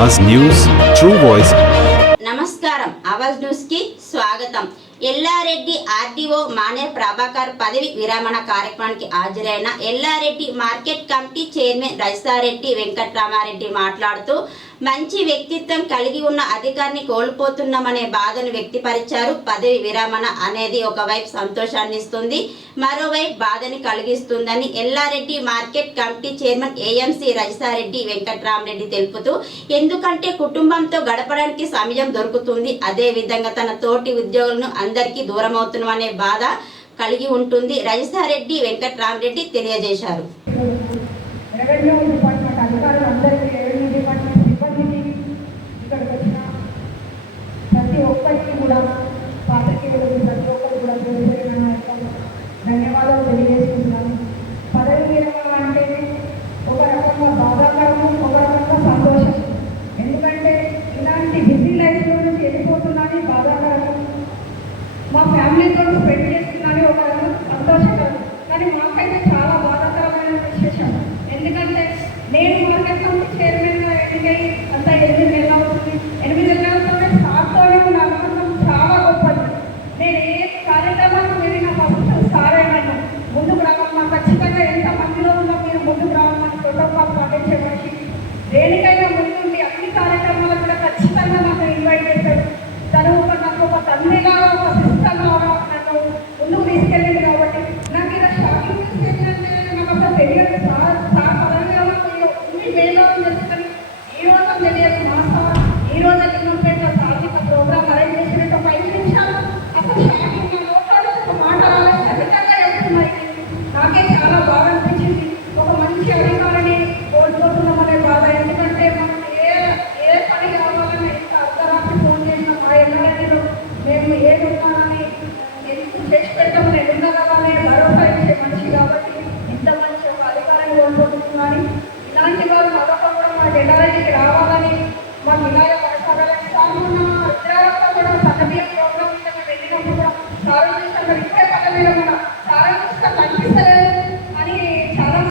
Awaaz news true voice నమస్కారం. అవాజ్ న్యూస్కి స్వాగతం. ఎల్లారెడ్డి ఆర్డీఓ మానే ప్రభాకర్ పదవి విరమణ కార్యక్రమానికి హాజరైన Yellareddy market committee chairman Rajithareddy Venkatramareddy మాట్లాడుతూ మంచి వ్యక్తిత్వం కలిగి ఉన్న అధికారిని కోల్పోతున్నామనే బాధను వ్యక్తిపరిచారు. పదవి విరమణ అనేది ఒకవైపు సంతోషాన్ని ఇస్తుంది మరోవైపు బాధని కలిగిస్తుందని Yellareddy market committee chairman AMC Rajasareddy Venkatramareddy తెలుపుతూ ఎందుకంటే కుటుంబంతో గడపడానికి సమయం దొరుకుతుంది. అదే విధంగా తన తోటి ఉద్యోగులను అందరికీ దూరం అవుతున్నామనే బాధ కలిగి ఉంటుంది రజసారెడ్డి వెంకట్రామరెడ్డి తెలియజేశారు. కూడా పాత్రికేయులకు ప్రతి ఒక్కరు కూడా పేరు పేరున నా యొక్క ధన్యవాదాలు తెలియజేస్తున్నాను. పదవి విరమణ అంటే ఒక రకంగా బాధాకరము ఒక రకంగా సంతోషం. ఎందుకంటే ఇలాంటి బిజీ లైఫ్లో నుంచి వెళ్ళిపోతున్నాను బాధాకరము. మా ఫ్యామిలీతో స్పెండ్ చేస్తున్నాను ఒక రకంగా సంతోషకరం. కానీ మాకైతే చాలా బాధాకరమైన విశేషం. ఎందుకంటే నేను మార్కెట్ చైర్మన్గా ఎన్నికై ముందుకు రావాలన్నా ఖచ్చితంగా ఎంత మందిలో ఉన్నా మీరు ముందుకు రావాలన్నా ప్రోటోకాల్ పాటించే మనిషి. దేనికైనా ముందుండి అన్ని కార్యక్రమాలకు కూడా ఖచ్చితంగా నాకు ఇన్వైట్ చేశాడు. తను ఒక నాకు ఒక తండ్రిగా ఒక సిస్టర్గా నన్ను ముందుకు తీసుకెళ్ళింది కాబట్టి నాకు ఇలా షాపింగ్ తీసుకెళ్ళినట్టు నాకు అసలు తెలియదు. సార్ సార్ చాలా బాగా అనిపించింది. ఒక మంచి అధికారిని కోల్పోతున్నామనే బాధ. ఎందుకంటే మనం ఏ ఏ పని కావాలన్నా ఎంత అర్ధరాత్రి ఫోన్ చేసినాం ఆ ఎమ్మెల్యేలు మేము ఏమున్నామని ఎందుకు చేసి పెట్టామని ఉన్నదామని భరోసా ఇచ్చే మనిషి కాబట్టి ఇంత మంచి ఒక అధికారాన్ని కోల్పోతున్నామని ఇలాంటి వారు మరొక మా జనరాజీకి రావాలని మా వినాయక పాఠశాలలో